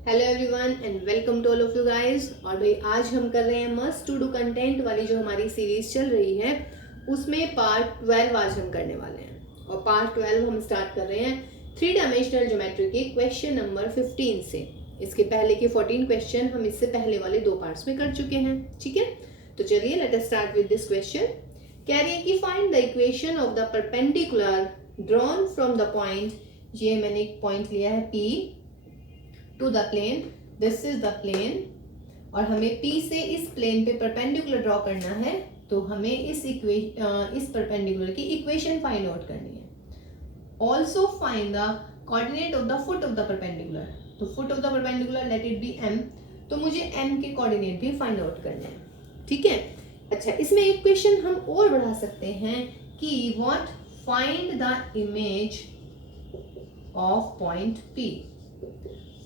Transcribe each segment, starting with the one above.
Hello everyone and welcome to all of you guys. और भाई आज हम कर रहे हैं मस्ट टू डू कंटेंट वाली जो हमारी सीरीज चल रही है उसमें पार्ट 12 आज हम करने वाले हैं। और पार्ट 12 हम स्टार्ट कर रहे हैं 3 डायमेंशनल ज्योमेट्री के क्वेश्चन नंबर 15 से। इसके पहले के 14 क्वेश्चन हम इससे पहले वाले 2 पार्ट्स में कर चुके हैं। ठीक है, तो चलिए let us start with this question. कह रही है कि find the equation of the perpendicular drawn from the point, ये मैंने एक पॉइंट लिया है P to the plane, this is the plane, और हमें P से इस प्लेन पे परपेंडिकुलर ड्रॉ करना है। तो हमें इस परपेंडिकुलर की इक्वेशन फाइंड आउट करनी है। Also find the coordinate of the foot of the perpendicular, तो foot of the perpendicular let it be m, तो मुझे m के कोऑर्डिनेट भी फाइंड आउट करने हैं। ठीक है, अच्छा इसमें एक क्वेश्चन हम और बढ़ा सकते हैं कि what find the image of point P,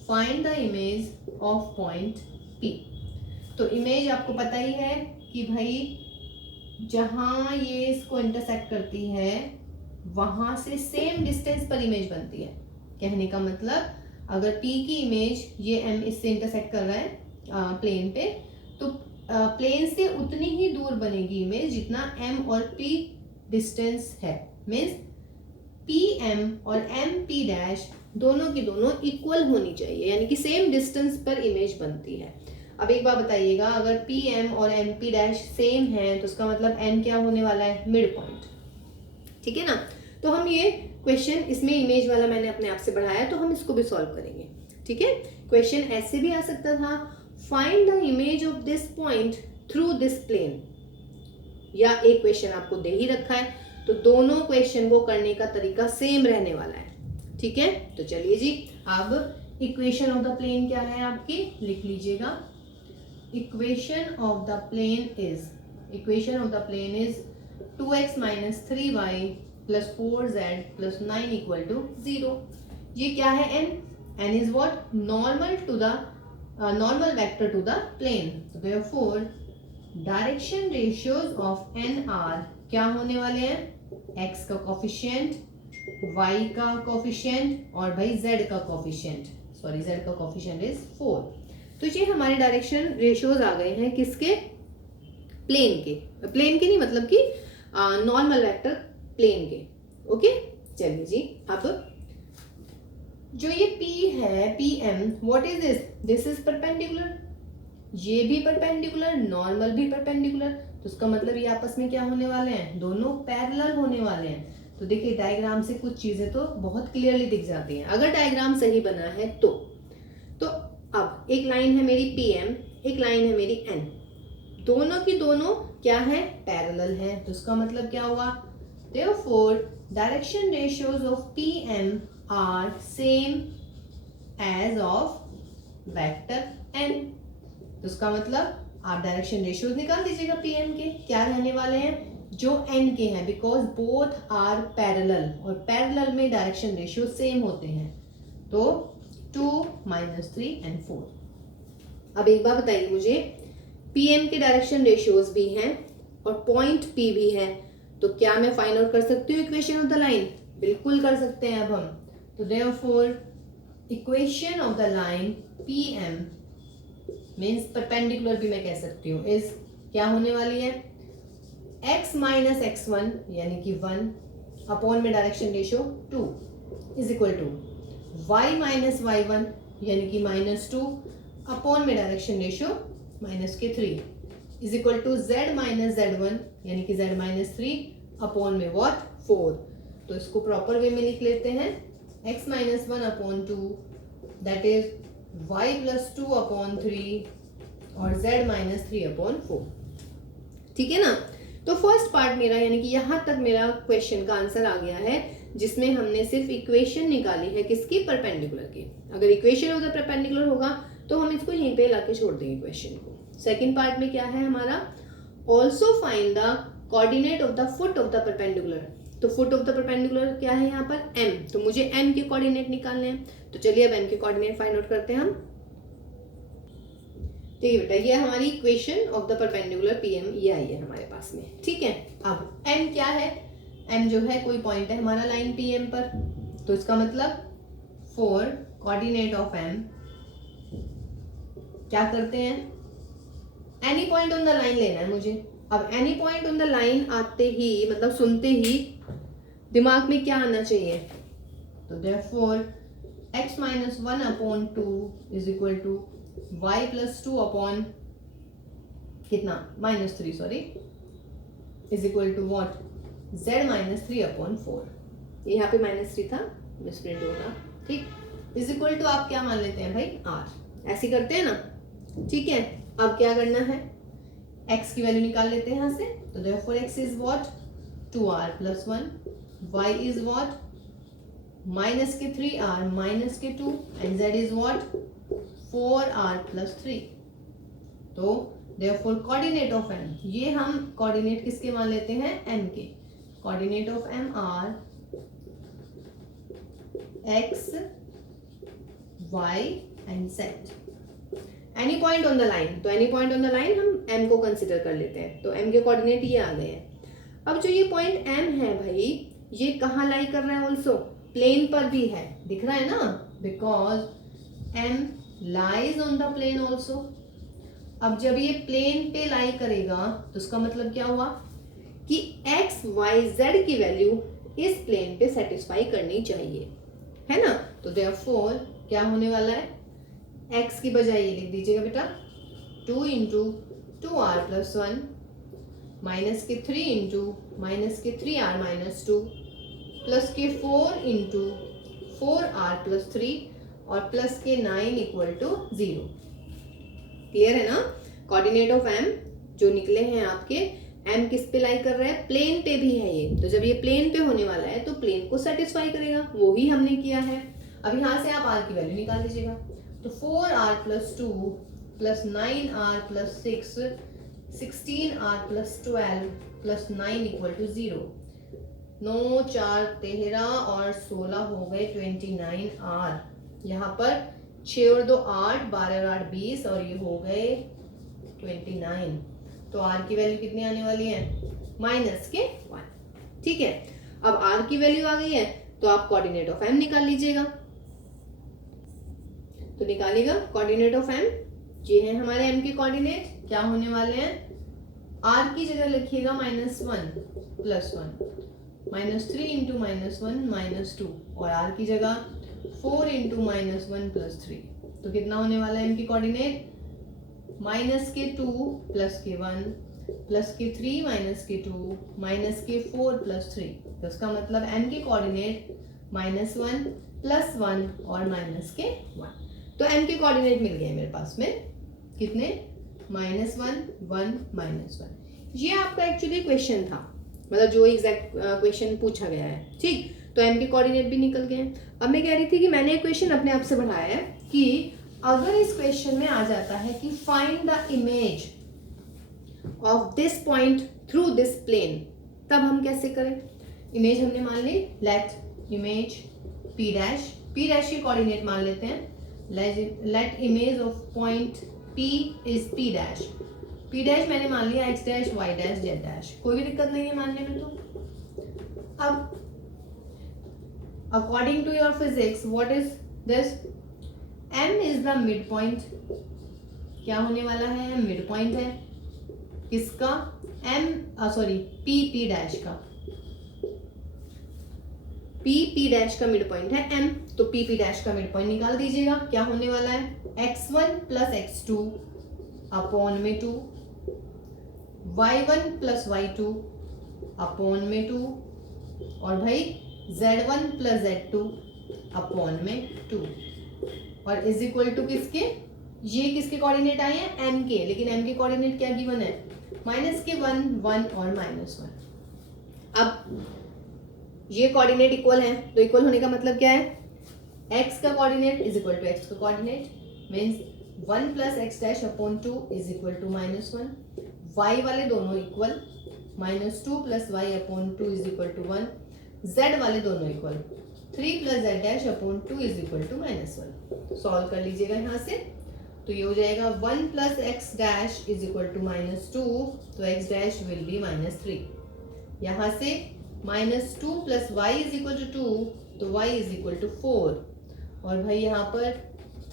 find the image of point P। तो इमेज आपको पता ही है कि भाई जहां ये इसको इंटरसेक्ट करती है वहां से सेम डिस्टेंस पर इमेज बनती है। कहने का मतलब अगर P की इमेज ये M इससे इंटरसेक्ट कर रहा है प्लेन पे, तो प्लेन से उतनी ही दूर बनेगी इमेज जितना M और P डिस्टेंस है। मीन्स PM और MP डैश दोनों की दोनों इक्वल होनी चाहिए, यानी कि सेम डिस्टेंस पर इमेज बनती है। अब एक बात बताइएगा, अगर PM और MP डैश सेम है तो उसका मतलब M क्या होने वाला है, मिड पॉइंट। ठीक है ना, तो हम ये क्वेश्चन इसमें इमेज वाला मैंने अपने आप से बढ़ाया तो हम इसको भी सॉल्व करेंगे। ठीक है, क्वेश्चन ऐसे भी आ सकता था, find the image of this point through this plane, या एक क्वेश्चन आपको दे ही रखा है तो दोनों क्वेश्चन को करने का तरीका सेम रहने वाला है। ठीक है, तो चलिए जी, अब इक्वेशन ऑफ द प्लेन क्या है आपकी, लिख लीजिएगा। Equation of the plane is 2x minus 3y plus 4z plus 9 equal to 0। ये क्या है, n is what, normal to the normal vector to the plane। so therefore direction ratios of n are क्या होने वाले हैं, x का coefficient, y का coefficient और भाई z का कोफिशिएंट, सॉरी z का कोफिशिएंट इज 4। तो ये हमारे डायरेक्शन रेशियोज आ गए हैं किसके, प्लेन के नहीं मतलब कि नॉर्मल वेक्टर प्लेन के। ओके, चलिए जी, अब जो ये P है PM, what is this is perpendicular, ये भी परपेंडिकुलर, नॉर्मल भी परपेंडिकुलर, तो उसका मतलब ये आपस में क्या होने वाले हैं, दोनों पैरेलल होने वाले हैं। तो देखिए डायग्राम से कुछ चीजें तो बहुत क्लियरली दिख जाती हैं अगर डायग्राम सही बना है तो अब एक लाइन है मेरी PM, एक लाइन है मेरी N, दोनों की दोनों क्या है, पैरेलल है। तो उसका मतलब क्या हुआ, therefore direction ratios of PM are same as of vector N। तो उसका मतलब आप डायरेक्शन रेशियोज निकाल दीजिएगा PM के, क्या रहने वाले हैं, जो N के हैं, बिकॉज बोथ आर पैरेलल, और पैरेलल में डायरेक्शन रेशियो सेम होते हैं। तो 2 - 3 and 4। अब एक बात बताइए मुझे, PM के डायरेक्शन रेशियोज भी हैं और पॉइंट P भी है, तो क्या मैं फाइंड आउट कर सकती हूँ इक्वेशन ऑफ द लाइन, बिल्कुल कर सकते हैं। अब हम तो therefore equation of the line PM means perpendicular भी मैं कह सकती हूँ, इज क्या होने वाली है, x माइनस x1 यानी कि 1 अपॉन में direction ratio 2 is equal to y minus y1 यानी कि -2 अपॉन में direction ratio -3 is equal to z minus z1 यानी कि z माइनस 3 अपॉन में व्हाट 4। तो इसको प्रॉपर वे में लिख लेते हैं, x minus 1 upon 2 that is y plus 2 upon 3 और z माइनस 3 अपॉन 4। ठीक है ना, तो फर्स्ट पार्ट मेरा यानी कि यहाँ तक मेरा क्वेश्चन का आंसर आ गया है, जिसमें हमने सिर्फ इक्वेशन निकाली है किसकी, परपेंडिकुलर की। अगर इक्वेशन ऑफ द परपेंडिकुलर होगा तो हम इसको यहीं पे लाके छोड़ देंगे क्वेश्चन को। सेकंड पार्ट में क्या है हमारा, also find the coordinate of the foot of the perpendicular. तो फुट ऑफ द परपेंडिकुलर क्या है यहाँ पर, M, तो मुझे M के कोऑर्डिनेट निकालने हैं। तो चलिए अब M के कोऑर्डिनेट फाइंड आउट करते हैं हम। ठीक है बेटा, ये हमारी equation of the perpendicular PM ये आई है हमारे पास में। ठीक है, अब M क्या है, M जो है कोई पॉइंट है हमारा लाइन PM पर, तो इसका मतलब 4 कोऑर्डिनेट ऑफ M क्या करते हैं, any point on the line लेना है मुझे। अब any point on the line आते ही मतलब सुनते ही दिमाग में क्या आना चाहिए, तो therefore x minus 1 upon 2 is equal to y plus 2 upon कितना -3 sorry is equal to what z minus 3 upon 4। यहाँ पे -3 था, मिसप्रिंट होगा, ठीक। इज इक्वल टू आप क्या मान लेते हैं भाई r, ऐसे करते हैं ना, ठीक है। अब क्या करना है, x की वैल्यू निकाल लेते हैं यहाँ से, तो therefore x is what 2r plus 1, y is what minus के 3r माइनस के 2 and z is what 4r plus 3। तो देयरफॉर कोऑर्डिनेट ऑफ m, ये हम कोऑर्डिनेट किसके मान लेते हैं m के, coordinate of m are x y and z। Any point on the line, तो any point on the line हम m को कंसिडर कर लेते हैं, तो m के कोऑर्डिनेट ये आ गए हैं। अब जो ये पॉइंट m है भाई, ये कहाँ लाई कर रहा है, ऑल्सो प्लेन पर भी है, दिख रहा है ना, because m lies on the plane also. अब जब ये प्लेन पे लाई करेगा तो उसका मतलब क्या हुआ कि x y z की वैल्यू इस प्लेन पे सेटिस्फाई करनी चाहिए, है ना। तो देयरफॉर क्या होने वाला है, x की बजाय ये लिख दीजिएगा बेटा 2 इंटू 2r प्लस 1 माइनस के 3 इंटू माइनस के 3r माइनस 2 प्लस के 4 इंटू 4r प्लस 3 और प्लस के 9 इक्वल टू 0। क्लियर है ना। कोऑर्डिनेट ऑफ m जो निकले हैं आपके, m किस पे लाई कर रहा है, प्लेन पे भी है ये, तो जब ये प्लेन पे होने वाला है तो प्लेन को सेटिस्फाई करेगा, वो ही हमने किया है। अब यहाँ से आप r की वैल्यू निकाल लीजिएगा, तो 4r plus 2 plus 9r plus 6 16r plus 12 plus 9 equal to 0। 9 4 13 और 16 हो गए 29r। यहाँ पर 6 और 2 8, 12 और 8 20 और ये हो गए 29। तो r की वैल्यू कितनी आने वाली है, माइनस के 1। ठीक है, अब r की वैल्यू आ गई है तो आप कोऑर्डिनेट ऑफ m निकाल लीजिएगा। तो निकालिएगा कोऑर्डिनेट ऑफ m, ये है हमारे m के कोऑर्डिनेट, क्या होने वाले हैं, r की जगह लिखिएगा -1 प्लस 1 -3 इंटू -1 -2 और r की जगह 4 इंटू -1 प्लस 3। तो कितना होने वाला है m की कोऑर्डिनेट, माइनस के 2 प्लस के 1 प्लस के 3 माइनस के 2 माइनस के 4 प्लस 3। तो इसका मतलब m के कोऑर्डिनेट -1 प्लस 1 और माइनस के 1। तो m के कोऑर्डिनेट मिल गए मेरे पास में, कितने, -1 1 -1। ये आपका एक्चुअली क्वेश्चन था, मतलब जो एग्जैक्ट क्वेश्चन पूछा गया है, ठीक। तो m के कोऑर्डिनेट भी निकल गए। अब मैं कह रही थी कि मैंने एक क्वेश्चन अपने आप से बढ़ाया है कि अगर इस क्वेश्चन में आ जाता है कि find the image of this point through this plane, तब हम कैसे करें। इमेज हमने मान ली, let image p dash, p dash के कोऑर्डिनेट मान लेते हैं, let image of point p is p dash. p dash मैंने मान लिया x dash y dash z dash, कोई भी दिक्कत नहीं है मानने में। तो अब according to your physics what is this, m is the mid point, क्या होने वाला है, मिड पॉइंट है किसका, p डैश का, p डैश का मिड पॉइंट है m, तो p डैश का मिड पॉइंट निकाल दीजिएगा। क्या होने वाला है, x1 प्लस x2 अपॉन में 2, y1 प्लस y2 अपॉन में 2 और भाई z1 प्लस z2 अपॉन में 2 और इज इक्वल टू किसके, ये किसके कोऑर्डिनेट आए हैं, m के, लेकिन m के कोऑर्डिनेट क्या गिवन है, माइनस के 1 1 और -1। अब ये कोऑर्डिनेट इक्वल है, तो इक्वल होने का मतलब क्या है, x का coordinate is equal to x का coordinate, means 1 plus x dash upon 2 is equal to -1। y वाले दोनों इक्वल, -2 plus y upon 2 is equal to 1। z वाले दोनों इक्वल, 3 plus z dash upon 2 is equal to -1। Solve कर लीजिएगा यहाँ से, तो ये हो जाएगा 1 plus x dash is equal to -2, तो x डैश विल बी -3। यहाँ से -2 plus y is equal to 2, तो y इज इक्वल टू 4 और भाई यहाँ पर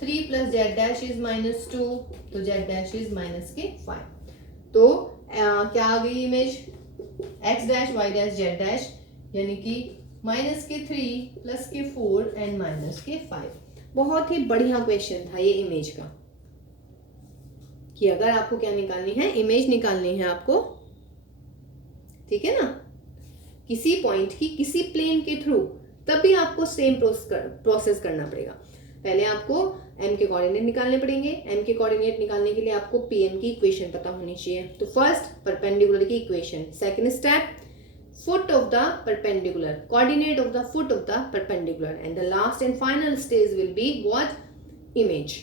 3 प्लस जेड डैश इज -2, तो जेड डैश इज -5। तो क्या आ गई image, x dash y dash z dash, यानी कि -3 +4 एंड -5। बहुत ही बढ़िया क्वेश्चन था ये इमेज का, कि अगर आपको क्या निकालनी है, इमेज निकालनी है आपको, ठीक है ना, किसी पॉइंट की किसी प्लेन के थ्रू, तभी आपको सेम प्रोसेस करना पड़ेगा। पहले आपको एम के कोऑर्डिनेट निकालने पड़ेंगे। एम के कोऑर्डिनेट निकालने के लिए आपको पीएम की इक्वेशन पता होनी चाहिए। तो फर्स्ट परपेंडिकुलर की equation, second step foot of the perpendicular, coordinate of the foot of the perpendicular, and the last and final stage will be what, image।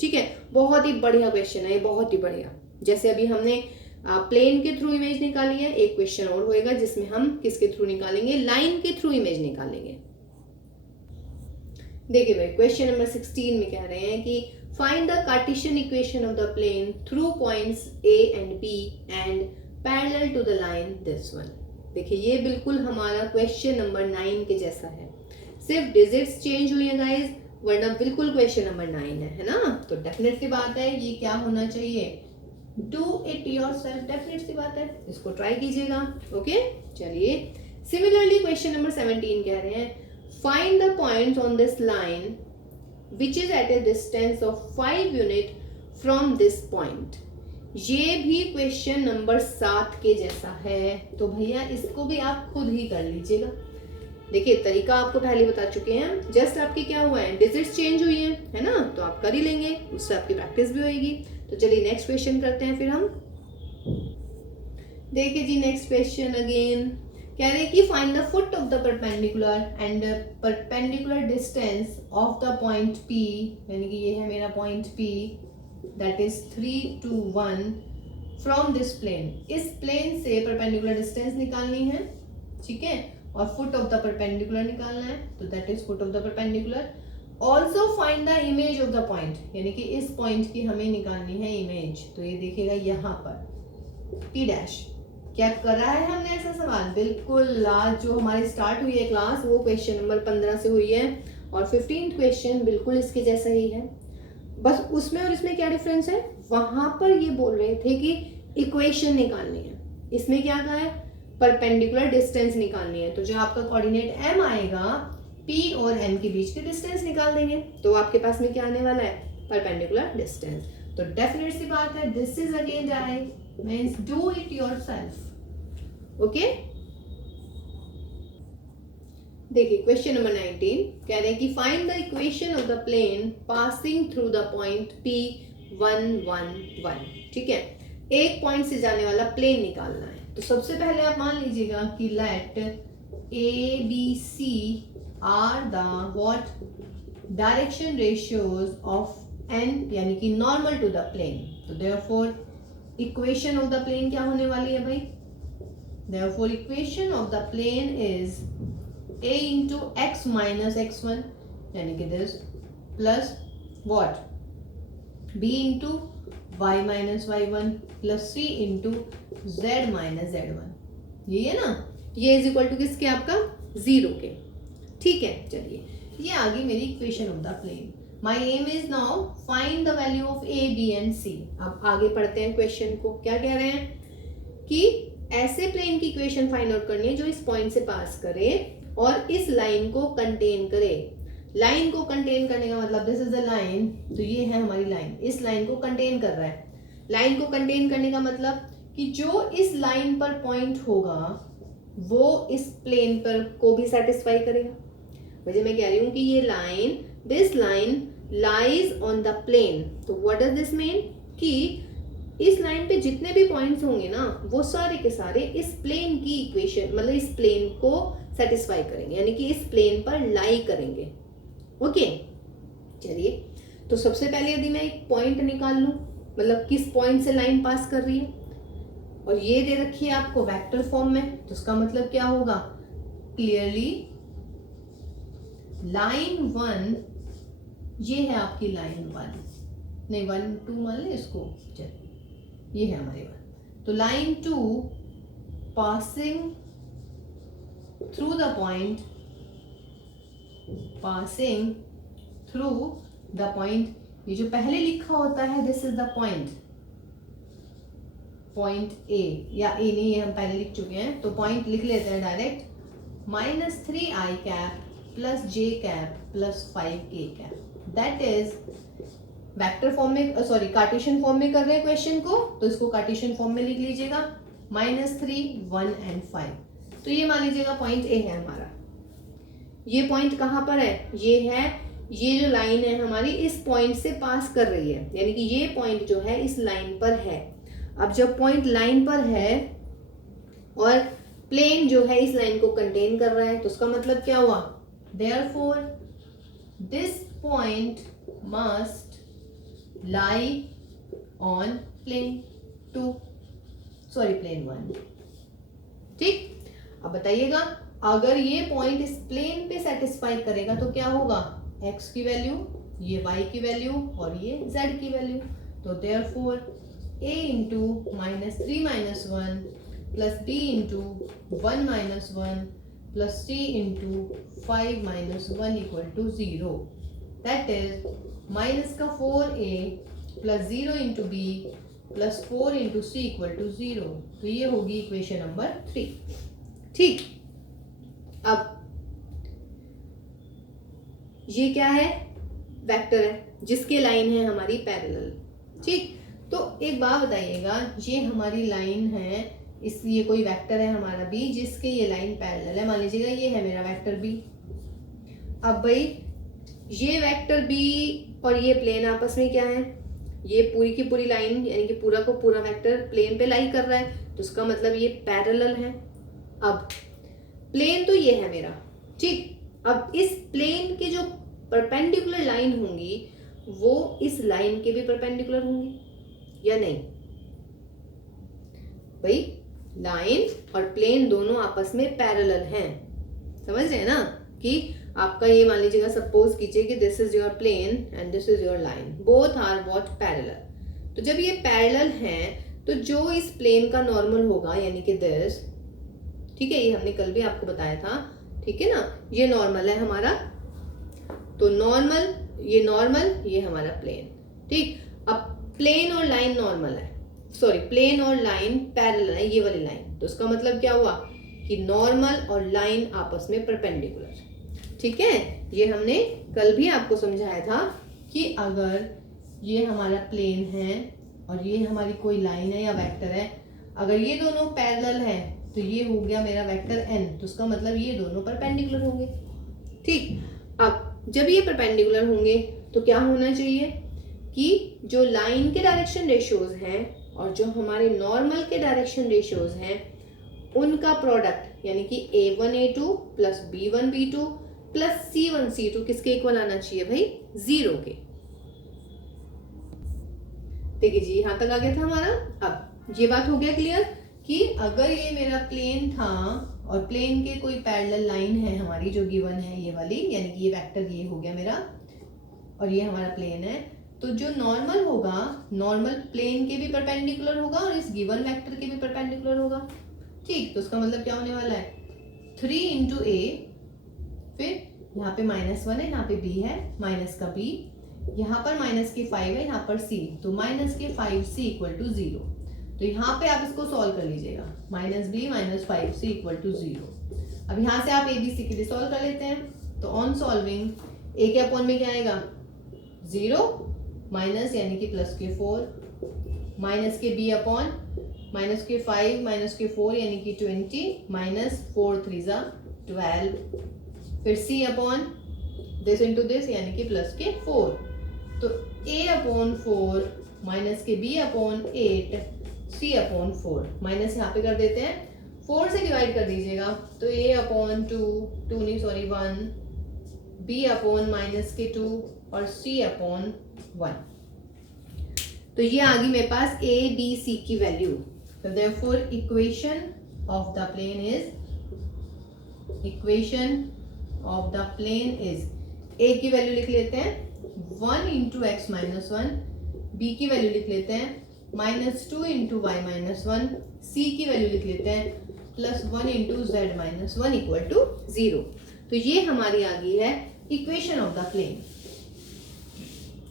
ठीक है, बहुत ही बढ़िया क्वेश्चन है ये, बहुत ही बढ़िया। जैसे अभी हमने प्लेन के थ्रू इमेज निकाली है, एक क्वेश्चन और होएगा जिसमें हम किसके थ्रू निकालेंगे, लाइन के थ्रू इमेज निकालेंगे। देखिए भाई, क्वेश्चन नंबर 16 में कह रहे हैं कि find the Cartesian equation of the plane through points A and B and parallel to the line this one. देखिए ये बिल्कुल हमारा क्वेश्चन नंबर 9 के जैसा है, सिर्फ डिजिट्स चेंज हुई है गाइस, वरना बिल्कुल क्वेश्चन नंबर 9 है ना। तो डेफिनेट सी बात है ये क्या होना चाहिए, डू इट योरसेल्फ, डेफिनेट सी बात है, इसको ट्राई कीजिएगा। ओके चलिए, सिमिलरली क्वेश्चन नंबर 17 कह रहे हैं find the points on this line which is at a distance of 5 unit from this point. ये भी क्वेश्चन नंबर 7 के जैसा है, तो भैया इसको भी आप खुद ही कर लीजिएगा। देखिए तरीका आपको पहले बता चुके हैं, जस्ट आपकी क्या हुआ है, डिजिट्स चेंज हुई है ना, तो आप कर ही लेंगे, उससे आपकी प्रैक्टिस भी होगी। तो चलिए नेक्स्ट क्वेश्चन करते हैं फिर हम। देखिए जी नेक्स्ट क्वेश्चन अगेन कह रहे हैं कि find the foot of the perpendicular and perpendicular distance of the point P, यानी कि ये है मेरा point P, that is 3 to 1 from this plane। इस प्लेन से परपेंडिकुलर डिस्टेंस निकालनी है, ठीक है, और फुट ऑफ द परपेंडिकुलर निकालना है, तो that is foot of the perpendicular. Also find the image of the point, यानी कि इस पॉइंट की हमें निकालनी है इमेज। तो ये देखिएगा यहाँ पर पी डैश, क्या करा है हमने ऐसा सवाल, बिल्कुल आज जो हमारी स्टार्ट हुई है क्लास वो क्वेश्चन नंबर 15 से हुई है, और 15th क्वेश्चन बिल्कुल इसके जैसा ही है, बस उसमें और इसमें क्या डिफरेंस है, वहां पर ये बोल रहे थे कि इक्वेशन निकालनी है, इसमें क्या कहा है, परपेंडिकुलर डिस्टेंस निकालनी है। तो जो आपका कोऑर्डिनेट m आएगा, p और m के बीच के डिस्टेंस निकाल देंगे, तो आपके पास में क्या आने वाला है, परपेंडिकुलर डिस्टेंस। तो डेफिनेट सी बात है, this is again direct means do it yourself. Okay देखिए क्वेश्चन नंबर 19 कह रहे हैं कि find the equation of the plane passing through the point P1 1 1। ठीक है, एक पॉइंट से जाने वाला प्लेन निकालना है। तो सबसे पहले आप मान लीजिएगा कि let a b c are the what direction ratios of n, यानी कि नॉर्मल टू द प्लेन। तो therefore equation of the plane क्या होने वाली है भाई, therefore equation of the plane is a into x minus x1, यानी कि this plus what b into y minus y1 plus c into z minus z1। ये है ना, ये इज इक्वल टू किसके, आपका 0 के। ठीक है चलिए, ये आ गई मेरी equation of the plane. My aim is now find the value of a b and c। अब आगे पढ़ते हैं क्वेश्चन को, क्या कह रहे हैं कि ऐसे प्लेन की इक्वेशन फाइंड आउट करनी है जो इस पॉइंट से पास करे और इस लाइन को कंटेन करे। लाइन को कंटेन करने का मतलब दिस इज द लाइन, तो ये है हमारी लाइन, इस लाइन को कंटेन कर रहा है। लाइन को कंटेन करने का मतलब कि जो इस लाइन पर पॉइंट होगा वो इस प्लेन पर को भी सेटिस्फाई करेगा। वैसे मैं कह रही हूँ कि ये line, this line lies on the plane, तो व्हाट डज दिस मीन कि इस लाइन पे जितने भी पॉइंट्स होंगे ना वो सारे के सारे इस प्लेन की इक्वेशन, मतलब इस प्लेन को सेटिस्फाई करेंगे, यानी कि इस प्लेन पर लाई करेंगे। ओके चलिए, तो सबसे पहले यदि मैं एक पॉइंट निकाल लूं, मतलब किस पॉइंट से लाइन पास कर रही है, और ये दे रखी है आपको वेक्टर फॉर्म में, तो उसका मतलब क्या होगा, क्लियरली लाइन 1, ये है आपकी लाइन 1, नहीं 1 2 मान ले इसको, चलिए ये है हमारी 1। तो line 2 passing through the point, passing through the point, ये जो पहले लिखा होता है this is the point, point A, या ए नहीं, ये हम पहले लिख चुके हैं तो पॉइंट लिख लेते हैं direct, -3i cap plus j cap plus 5k cap, that is vector form में, सॉरी कार्टेशियन फॉर्म में कर रहे हैं क्वेश्चन को, तो इसको कार्टेशियन फॉर्म में लिख लीजिएगा, -3, 1 एंड 5। तो ये मान लीजिएगा पॉइंट ए है हमारा। ये पॉइंट कहाँ पर है, ये है, ये जो लाइन है हमारी इस पॉइंट से पास कर रही है, यानी कि ये पॉइंट जो है इस लाइन पर है। अब जब पॉइंट लाइन पर है और प्लेन जो है इस लाइन को कंटेन कर रहा है, तो उसका मतलब क्या हुआ, therefore this point must lie on plane 2, sorry plane 1। ठीक, अब बताइएगा अगर ये पॉइंट इस प्लेन पे सेटिस्फाई करेगा तो क्या होगा, x की वैल्यू, ये y की वैल्यू और ये z की वैल्यू, तो therefore a into -3 - 1 plus b into 1 - 1 plus c into 5 - 1 equal to 0, that is minus का 4a plus 0 into b plus 4 into c equal to 0। तो ये होगी इक्वेशन नंबर 3। ठीक, अब ये क्या है, वेक्टर है जिसके लाइन है हमारी पैरेलल। ठीक, तो एक बात बताइएगा, ये हमारी लाइन है, इसलिए कोई वेक्टर है हमारा बी जिसके ये लाइन पैरेलल है, मान लीजिएगा ये है मेरा वेक्टर बी। अब भाई ये वेक्टर बी और ये प्लेन आपस में क्या है, ये पूरी की पूरी लाइन यानी कि पूरा को पूरा वेक्टर प्लेन पे लाई कर रहा है, तो उसका मतलब ये पैरेलल है। अब प्लेन तो ये है मेरा, ठीक, अब इस प्लेन के जो परपेंडिकुलर लाइन होंगी वो इस लाइन के भी परपेंडिकुलर होंगी या नहीं, भाई लाइन और प्लेन दोनों आपस में पैरेलल हैं, समझ रहे हैं ना, कि आपका ये मान लीजिएगा, सपोज कीजिए कि this is your plane and this is your line, both are what parallel. तो जब ये पैरेलल हैं तो जो इस प्लेन का नॉर्मल होगा यानी कि दिस, ठीक है, ये हमने कल भी आपको बताया था, ठीक है ना, ये नॉर्मल है हमारा, तो नॉर्मल, ये नॉर्मल, ये हमारा प्लेन। ठीक, अब प्लेन और लाइन नॉर्मल है, सॉरी प्लेन और लाइन पैरेलल है, ये वाली लाइन, तो उसका मतलब क्या हुआ कि नॉर्मल और लाइन आपस में परपेंडिकुलर। ठीक है, ये हमने कल भी आपको समझाया था कि अगर ये हमारा प्लेन है और ये हमारी कोई लाइन है या वेक्टर है, अगर ये दोनों पैरेलल है तो ये हो गया मेरा वेक्टर n, तो उसका मतलब ये दोनों परपेंडिकुलर होंगे। ठीक, अब जब ये परपेंडिकुलर होंगे तो क्या होना चाहिए कि जो लाइन के डायरेक्शन रेशियोज हैं और जो हमारे नॉर्मल के डायरेक्शन रेशियोज हैं उनका प्रोडक्ट यानी कि a1 a2 plus b1 b2 plus c1 c2 किसके इक्वल आना चाहिए भाई, 0 के। देखिए जी, यहां तक आ गया था हमारा। अब ये बात हो गया क्लियर कि अगर ये मेरा प्लेन था और प्लेन के कोई पैरेलल लाइन है हमारी जो गिवन है ये वाली, यानी कि ये वेक्टर ये हो गया मेरा और ये हमारा प्लेन है, तो जो नॉर्मल होगा, नॉर्मल प्लेन के भी परपेंडिकुलर होगा और इस गिवन वेक्टर के भी परपेंडिकुलर होगा। ठीक, तो उसका मतलब क्या होने वाला है, 3 इंटू ए, फिर यहाँ पे -1 है, यहाँ पे b है, माइनस का b, यहाँ पर -5 है, यहाँ पर c, तो -5c इक्वल टू 0। तो यहाँ पे आप इसको सॉल्व कर लीजिएगा, -b -5c इक्वल टू 0। अब यहाँ से आप a b c के लिए सॉल्व कर लेते हैं, तो ऑन सॉल्विंग a के अपॉन में क्या आएगा 0 माइनस यानी कि प्लस के 4, माइनस के b अपॉन माइनस के 5 माइनस के 4 यानी कि 20 माइनस 4 3 12, फिर c upon this into this यानी कि प्लस के 4, तो a अपॉन 4 माइनस के b upon 8 c upon 4, minus यहाँ पे कर देते हैं, 4 से डिवाइड कर दीजिएगा, तो a अपॉन 2 नहीं सॉरी 1, b अपॉन माइनस के 2 और c अपॉन 1। तो ये आ गई मेरे पास a b c की वैल्यू। तो therefore equation of the plane is, equation of the plane is, a की वैल्यू लिख लेते हैं 1 इंटू एक्स माइनस 1, b की वैल्यू लिख लेते हैं -2 इंटू वाई माइनस 1, c की वैल्यू लिख लेते हैं +1 into z minus 1 equal to 0। तो ये हमारी आ गई है इक्वेशन ऑफ द प्लेन।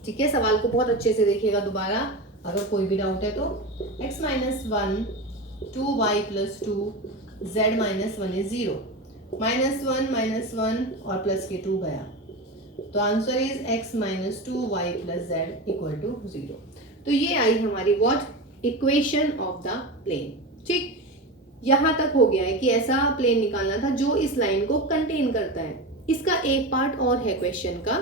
ठीक है, सवाल को बहुत अच्छे से देखिएगा दोबारा, अगर कोई भी डाउट है तो। x minus 1 2y plus 2 z minus 1 is 0, minus one और प्लस के 2 गया, तो answer is x minus 2y plus z equal to 0। तो ये आई हमारी what equation of the plane. ठीक, यहां तक हो गया है कि ऐसा प्लेन निकालना था जो इस लाइन को कंटेन करता है। इसका एक पार्ट और है क्वेश्चन का,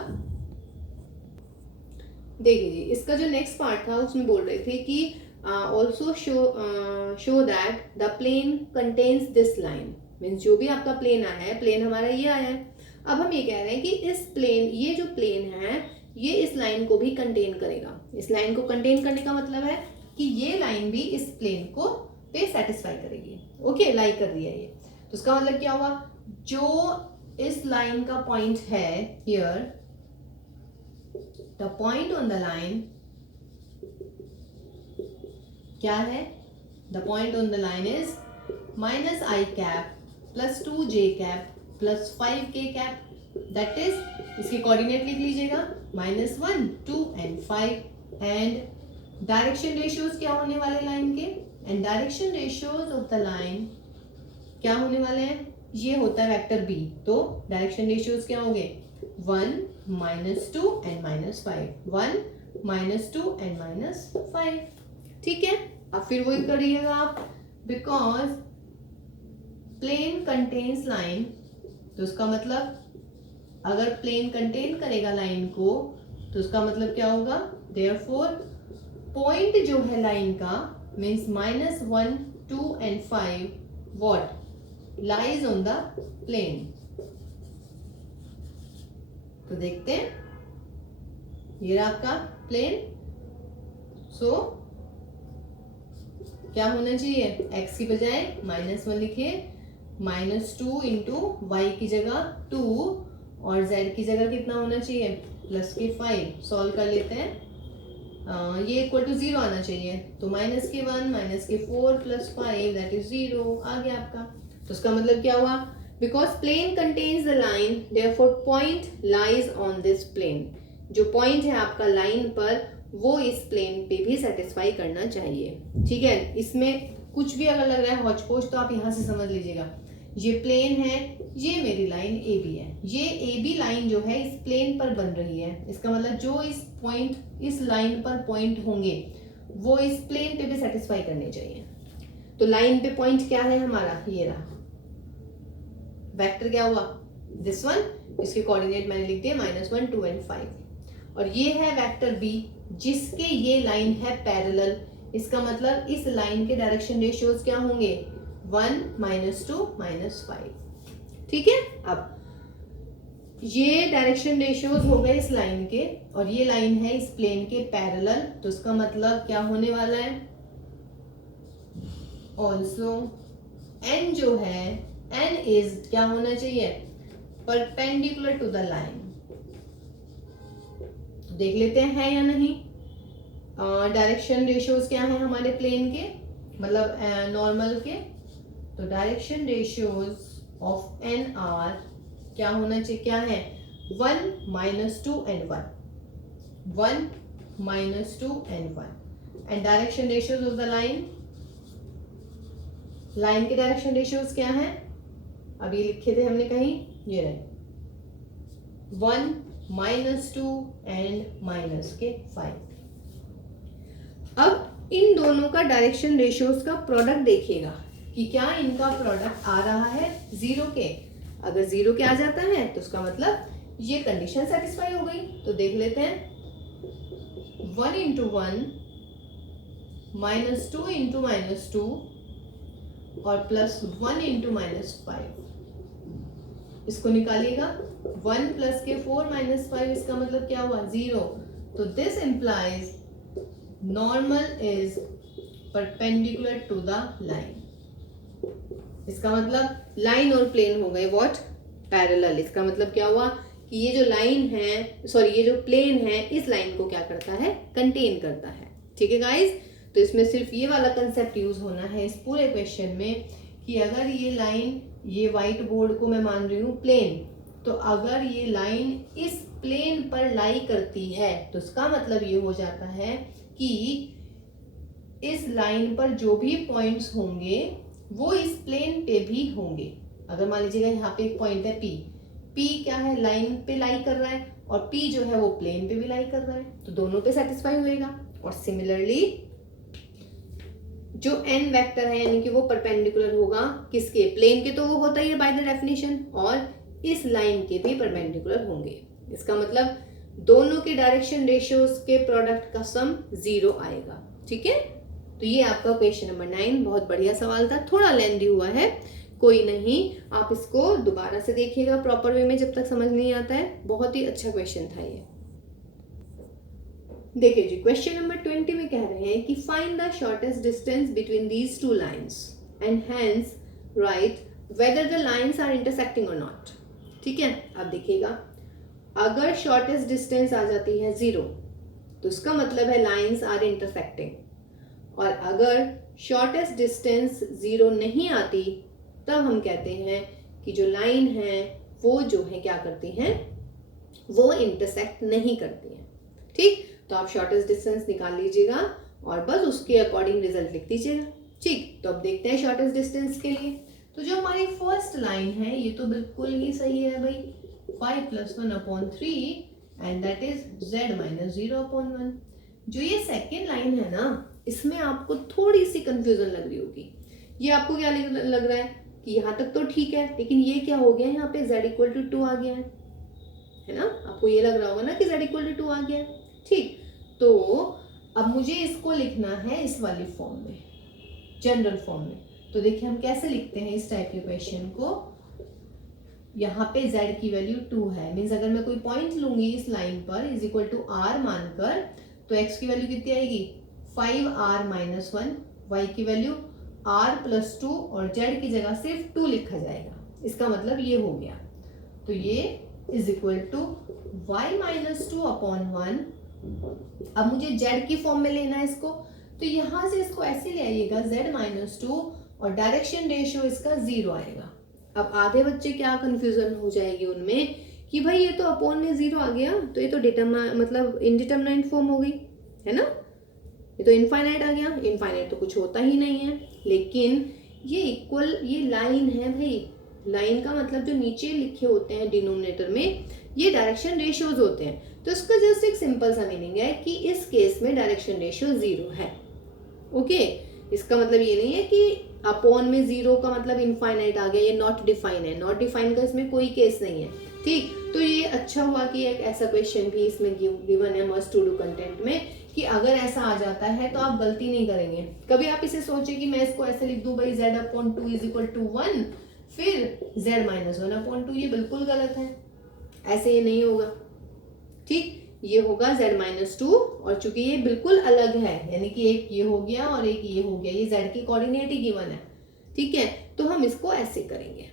देखिए जी, इसका जो नेक्स्ट पार्ट था उसमें बोल रहे थे कि also show that the plane contains this line, means जो भी आपका प्लेन आया है, प्लेन हमारा ये आया है, अब हम ये कह रहे हैं कि इस प्लेन, ये जो प्लेन है ये इस लाइन को भी कंटेन करेगा। इस लाइन को कंटेन करने का मतलब है कि ये लाइन भी इस प्लेन को पे सेटिस्फाई करेगी। ओके, लाई कर रही है ये, तो उसका मतलब क्या हुआ, जो इस लाइन का पॉइंट है here, the point on the line क्या है, the point on the line is minus I cap plus 2j cap plus 5k cap, that is, इसके कोऑर्डिनेट लिख लीजिएगा, -1 2 एंड 5, एंड डायरेक्शन रेशियोज क्या होने वाले लाइन के, and direction ratios of the line क्या होने वाले हैं, ये होता है वेक्टर b, तो डायरेक्शन रेशियोज क्या होंगे, 1 -2 एंड -5, 1 -2 एंड -5। ठीक है, अब फिर वही करिएगा आप, बिकॉज प्लेन कंटेन्स लाइन, तो उसका मतलब अगर प्लेन कंटेन करेगा लाइन को तो उसका मतलब क्या होगा, देयरफॉर पॉइंट जो है लाइन का means -1 2 and 5 what lies on the plane. तो देखते हैं, ये रहा आपका प्लेन, सो क्या होना चाहिए, x की बजाय -1 लिखिए, -2 इंटू वाई की जगह 2 और z की जगह कितना होना चाहिए, प्लस के 5। सॉल्व कर लेते हैं, ये इक्वल टू 0 आना चाहिए, तो -1 -4 प्लस 5 दैट इज 0 आ गया आपका। तो उसका मतलब क्या हुआ, because plane contains the line therefore point lies on this plane, जो पॉइंट है आपका लाइन पर वो इस प्लेन पे भी सेटिस्फाई करना चाहिए। ठीक है, इसमें कुछ भी अगर लग रहा है हौच पौच तो आप यहाँ से समझ लीजिएगा, ये प्लेन है, ये मेरी लाइन ए बी है, ये ए बी लाइन जो है इस प्लेन पर बन रही है, इसका मतलब जो इस पॉइंट, इस लाइन पर पॉइंट होंगे वो इस प्लेन पे भी सेटिस्फाई करने चाहिए। तो लाइन पे पॉइंट क्या है हमारा, ये रहा, वेक्टर क्या हुआ, दिस वन, इसके कोऑर्डिनेट मैंने लिख दिए -1 2 एंड 5, और ये है वेक्टर बी जिसके ये लाइन है पैरेलल, इसका मतलब इस लाइन के डायरेक्शन रेशियोज क्या होंगे, 1 -2 -5। ठीक है, अब ये डायरेक्शन रेशियोज हो गए इस लाइन के, और ये लाइन है इस प्लेन के पैरेलल, तो इसका मतलब क्या होने वाला है, ऑल्सो n जो है, n इज क्या होना चाहिए, परपेंडिकुलर टू द लाइन। देख लेते हैं या नहीं, डायरेक्शन रेशियोज क्या है हमारे प्लेन के, मतलब नॉर्मल के, तो direction ratios of n are क्या होना चाहिए, क्या है, 1 -2 and 1, 1 -2 and 1, and direction ratios of the line, line के डायरेक्शन रेशियोज क्या है, अभी लिखे थे हमने कहीं, ये रहे, 1 -2 एंड -5। अब इन दोनों का डायरेक्शन रेशियोज का प्रोडक्ट देखिएगा कि क्या इनका प्रोडक्ट आ रहा है 0 के, अगर 0 के आ जाता है तो उसका मतलब ये कंडीशन सेटिस्फाई हो गई। तो देख लेते हैं, 1 × 1 -2 × -2 और +1 × -5, इसको निकालिएगा, 1 + के 4 -5, इसका मतलब क्या हुआ, 0। तो this implies normal is perpendicular to the line, इसका मतलब लाइन और प्लेन हो गए व्हाट, पैरेलल। इसका मतलब क्या हुआ कि ये जो लाइन है, सॉरी ये जो प्लेन है, इस लाइन को क्या करता है, कंटेन करता है। ठीक है गाइज, तो इसमें सिर्फ ये वाला कंसेप्ट यूज होना है इस पूरे क्वेश्चन में कि अगर ये लाइन, ये व्हाइट बोर्ड को मैं मान रही हूँ प्लेन, तो अगर ये लाइन इस प्लेन पर लाई करती है तो इसका मतलब ये हो जाता है कि इस लाइन पर जो भी पॉइंट्स होंगे वो इस प्लेन पे भी होंगे। अगर मान लीजिएगा यहाँ पे एक पॉइंट है P, P क्या है, लाइन पे लाई कर रहा है, और P जो है वो प्लेन पे भी लाई कर रहा है, तो दोनों पे सेटिस्फाई होएगा। और सिमिलरली जो n वेक्टर है यानी कि वो परपेंडिकुलर होगा किसके, प्लेन के, तो वो होता ही है बाय द डेफिनेशन, और इस लाइन के भी परपेंडिकुलर होंगे। इसका मतलब दोनों के डायरेक्शन रेशियोज के प्रोडक्ट का सम 0 आएगा। ठीक है, तो ये आपका क्वेश्चन नंबर 9 बहुत बढ़िया सवाल था, थोड़ा लेंथी हुआ है, कोई नहीं, आप इसको दोबारा से देखिएगा प्रॉपर वे में जब तक समझ नहीं आता है। बहुत ही अच्छा क्वेश्चन था ये। देखिए जी, क्वेश्चन नंबर 20 में कह रहे हैं कि find the shortest distance between these two lines and hence write whether the lines are intersecting और नॉट। ठीक है, अब देखिएगा, अगर शॉर्टेस्ट डिस्टेंस आ जाती है 0 तो इसका मतलब है लाइंस आर इंटरसेक्टिंग, और अगर शॉर्टेस्ट डिस्टेंस 0 नहीं आती तब हम कहते हैं कि जो लाइन है वो जो है क्या करती हैं, वो इंटरसेक्ट नहीं करती हैं। ठीक, तो आप शॉर्टेस्ट डिस्टेंस निकाल लीजिएगा और बस उसके अकॉर्डिंग रिजल्ट लिख दीजिएगा। ठीक, तो अब देखते हैं शॉर्टेस्ट डिस्टेंस के लिए। तो जो हमारी फर्स्ट लाइन है ये तो बिल्कुल ही सही है भाई, 5 + 1/3 एंड दैट इज z - 0/1। जो ये सेकेंड लाइन है ना, इसमें आपको थोड़ी सी कंफ्यूजन लग रही होगी। ये आपको क्या लग रहा है कि यहाँ तक तो ठीक है, लेकिन ये क्या हो गया, यहाँ पे z = 2 आ गया है ना। आपको ये लग रहा होगा ना कि z = 2 आ गया है। ठीक, तो अब मुझे इसको लिखना है इस वाली फॉर्म में, जनरल फॉर्म में। तो देखिए हम कैसे लिखते हैं इस टाइप के क्वेश्चन को। यहाँ पे z की वैल्यू 2 है, मीन्स अगर मैं कोई पॉइंट लूंगी इस लाइन पर इज इक्वल टू r मानकर, तो x की वैल्यू कितनी आएगी, 5r - 1, y की वैल्यू r + 2 और z की जगह सिर्फ 2 लिखा जाएगा। इसका मतलब ये हो गया, तो ये इज इक्वल टू y - 2/1। अब मुझे z की फॉर्म में लेना है इसको, तो यहां से इसको ऐसे ले आइएगा z - 2 और डायरेक्शन रेशियो इसका 0 आएगा। अब आधे बच्चे क्या कंफ्यूजन हो जाएगी उनमें कि भाई ये तो अपॉन में 0 आ गया, तो ये तो मतलब इनडिटरमिनेट फॉर्म हो गई है ना, ये तो इनफाइनाइट आ गया। इनफाइनाइट तो कुछ होता ही नहीं है, लेकिन ये इक्वल, ये लाइन है भाई, लाइन का मतलब जो नीचे लिखे होते हैं डिनोमिनेटर में ये डायरेक्शन रेशियोज होते हैं। तो इसका जस्ट एक सिंपल सा मीनिंग है कि इस केस में डायरेक्शन रेशियो 0 है। ओके, इसका मतलब ये नहीं है कि अपॉन में 0 का मतलब इनफाइनाइट आ गया, ये नॉट डिफाइन है, नॉट डिफाइन का इसमें कोई केस नहीं है। ठीक, तो ये अच्छा हुआ कि एक ऐसा क्वेश्चन भी इसमें गिवन है मस्ट टू डू कंटेंट में, कि अगर ऐसा आ जाता है तो आप गलती नहीं करेंगे। कभी आप इसे सोचे कि मैं इसको ऐसे लिख दूं भाई z/2 = 1 फिर z - 1/2, ये बिल्कुल गलत है, ऐसे ये नहीं होगा। ठीक, ये होगा z - 2, और चूंकि ये बिल्कुल अलग है, यानी कि एक ये हो गया और एक ये हो गया, ये z की कोऑर्डिनेट ही गिवन है। ठीक है, तो हम इसको ऐसे करेंगे।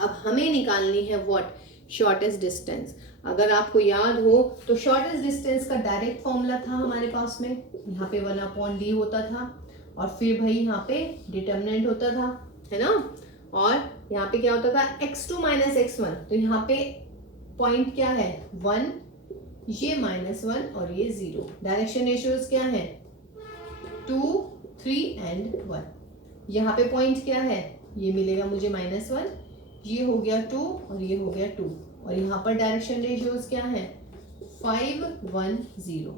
अब हमें निकालनी है व्हाट, शॉर्टेस्ट डिस्टेंस। अगर आपको याद हो तो शॉर्टेस्ट डिस्टेंस का डायरेक्ट फॉर्मूला था हमारे पास में, यहाँ पे 1/d होता था, और फिर भाई यहाँ पे डिटर्मिनेंट होता था, है ना, और यहाँ पे क्या होता था, x2 - x1। तो यहाँ पे पॉइंट क्या है 1, ये -1 और ये 0। डायरेक्शन रेशियोज क्या है 2, 3 एंड 1। यहाँ पे पॉइंट क्या है, ये मिलेगा मुझे -1, ये हो गया 2 और ये हो गया 2, और यहाँ पर डायरेक्शन रेशियोज क्या है 5, 1, 0।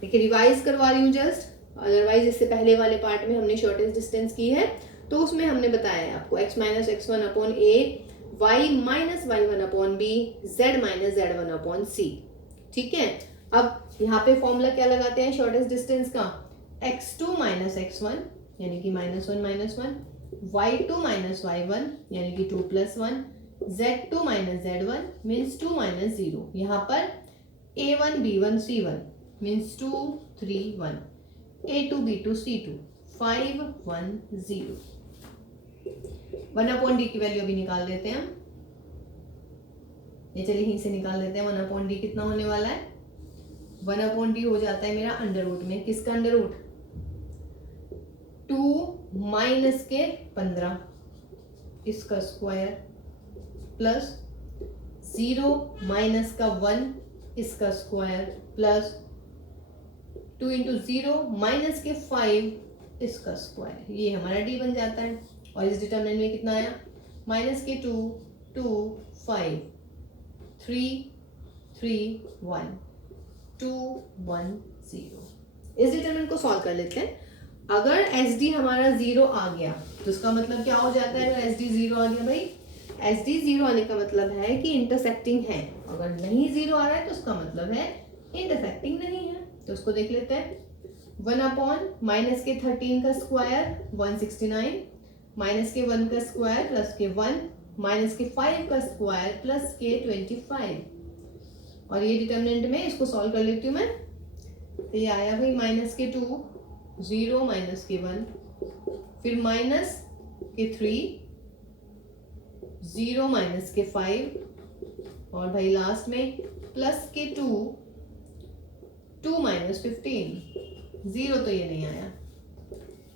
देखिए रिवाइज करवा रही हूँ जस्ट, अदरवाइज इससे पहले वाले पार्ट में हमने शॉर्टेस्ट डिस्टेंस की है, तो उसमें हमने बताया है आपको x - x1/a, y - y1/b, z - z1/c। ठीक है, अब यहाँ पे फॉर्मूला क्या लगाते हैं शॉर्टेस्ट डिस्टेंस का, x2 - x1 यानी कि -1 - 1, y2 - y1 यानी कि 2 + 1, z2 - z1 मीन्स 2 - 0। यहाँ पर a1 b1 c1 means 2, 3, 1, a2 b2 c2, 5, 1, 0। 1/d की वैल्यू अभी निकाल देते हैं हम, ये चलिए यहीं से निकाल देते हैं। 1/d कितना होने वाला है, 1/d हो जाता है मेरा अंडर रूट में, किसका अंडर रूट, 2 - के 15 इसका स्क्वायर प्लस 0 माइनस का 1 इसका स्क्वायर प्लस 2 इंटू 0 माइनस के 5 इसका स्क्वायर, ये हमारा डी बन जाता है। और इस डिटरमिनेंट में कितना आया, माइनस के 2 2 5 3 3 1 2 1 0। इस डिटरमिनेंट को सॉल्व कर लेते हैं। अगर एस डी हमारा 0 आ गया तो इसका मतलब क्या हो जाता है, अगर एस डी 0 आ गया भाई, एस डी 0 आने का मतलब है कि इंटरसेक्टिंग है। अगर नहीं 0 आ रहा है तो उसका मतलब है इंटरसेक्टिंग नहीं है। तो उसको देख लेते हैं। 1 अपॉन माइनस के 13 का स्क्वायर 169, माइनस के 1 का स्क्वायर प्लस के 1, माइनस के 5 का स्क्वायर प्लस के 25। और ये डिटरमिनेंट में इसको सॉल्व कर लेती हूँ मैं। तो ये आया भाई माइनस के 2, 0 माइनस के 1, फिर माइनस के 3, 0 माइनस के 5, और भाई लास्ट में प्लस के 2, 2 माइनस 15। 0 तो ये नहीं आया,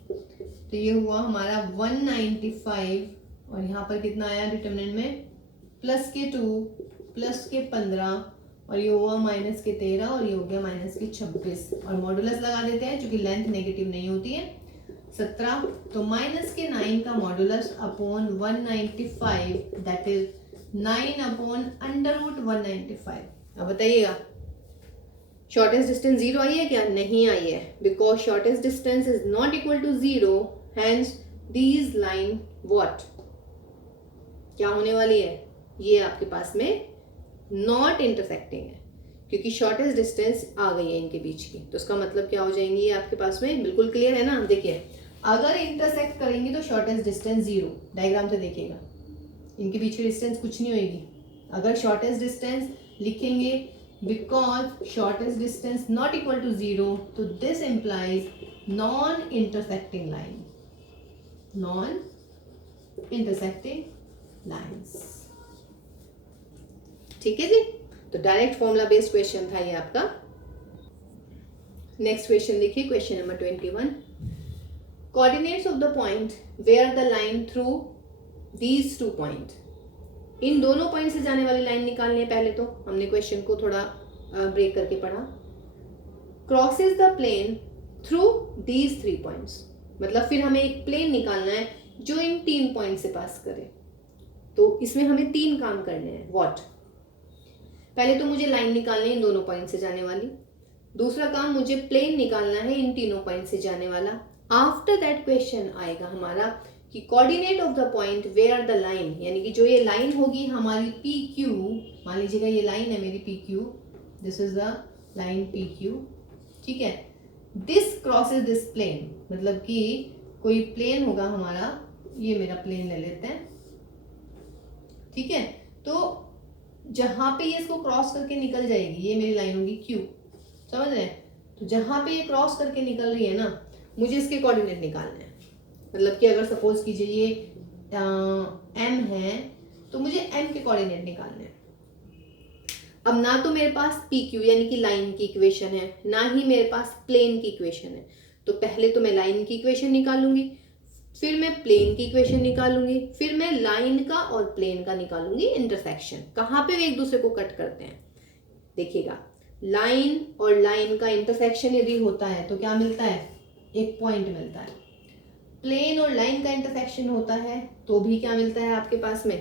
तो ये हुआ हमारा 195। और यहाँ पर कितना आया डिटरमिनेंट में, प्लस के 2 प्लस के 15, और ये हुआ माइनस के 13, और ये हो गया माइनस के 26। और मॉडुलस लगा देते हैं क्योंकि लेंथ नेगेटिव नहीं होती है, 17। तो माइनस के 9 का modulus upon 195, that is 9 upon under root 195। अब बताइएगा शॉर्टेस्ट डिस्टेंस 0 आई है क्या, नहीं आई है, because shortest distance is not equal to 0, hence these line what, क्या होने वाली है, ये आपके पास में नॉट इंटरसेक्टिंग है, क्योंकि शॉर्टेस्ट डिस्टेंस आ गई है इनके बीच की। तो उसका मतलब क्या हो जाएंगी ये आपके पास में, बिल्कुल क्लियर है ना। देखिए अगर इंटरसेक्ट करेंगे तो शॉर्टेस्ट डिस्टेंस 0, डायग्राम से देखिएगा इनके बीच की डिस्टेंस कुछ नहीं होगी। अगर शॉर्टेस्ट डिस्टेंस लिखेंगे because shortest distance not equal to 0, तो this implies non intersecting line, non intersecting lines. ठीक है जी, तो डायरेक्ट फॉर्मूला बेस्ड क्वेश्चन था ये आपका। नेक्स्ट क्वेश्चन देखिए, question number 21। Coordinates of the point where the line through these 2 point, इन दोनों पॉइंट से जाने वाली लाइन निकालनी है। पहले तो हमने क्वेश्चन को थोड़ा ब्रेक करके पढ़ा। Crosses the plane through these 3 points, मतलब फिर हमें एक प्लेन निकालना है जो इन 3 पॉइंट से पास करे। तो इसमें हमें 3 काम करने हैं। व्हाट, पहले तो मुझे लाइन निकालनी है इन दोनों पॉइंट से जाने वाली। दूसरा काम मुझे प्लेन निकालना है इन तीनों पॉइंट से जाने वाला। आफ्टर दैट क्वेश्चन आएगा हमारा कि coordinate of the point where the line, यानी कि जो ये लाइन होगी हमारी पी क्यू, मान लीजिएगा ये लाइन है मेरी P Q, this is the line p Q, ठीक है। दिस क्रॉसेस दिस प्लेन, मतलब कि कोई प्लेन होगा हमारा, ये मेरा प्लेन ले लेते हैं, ठीक है। तो जहां पे ये इसको क्रॉस करके निकल जाएगी, ये मेरी लाइन होगी क्यू, समझ रहे हैं। तो जहां पे ये क्रॉस करके निकल रही है ना, मुझे इसके कोऑर्डिनेट निकालने हैं। मतलब कि अगर सपोज कीजिए ये एम है, तो मुझे एम के कोऑर्डिनेट निकालने हैं। अब ना तो मेरे पास पी क्यू यानी कि लाइन की इक्वेशन है, ना ही मेरे पास प्लेन की इक्वेशन है। तो पहले तो मैं लाइन की इक्वेशन निकालूंगी, फिर मैं प्लेन की इक्वेशन निकालूंगी, फिर मैं लाइन का और प्लेन का निकालूंगी इंटरसेक्शन, कहाँ पे वे एक दूसरे को कट करते हैं। देखिएगा लाइन और लाइन का इंटरसेक्शन यदि होता है तो क्या मिलता है, एक पॉइंट मिलता है। प्लेन और लाइन का इंटरसेक्शन होता है तो भी क्या मिलता है आपके पास में,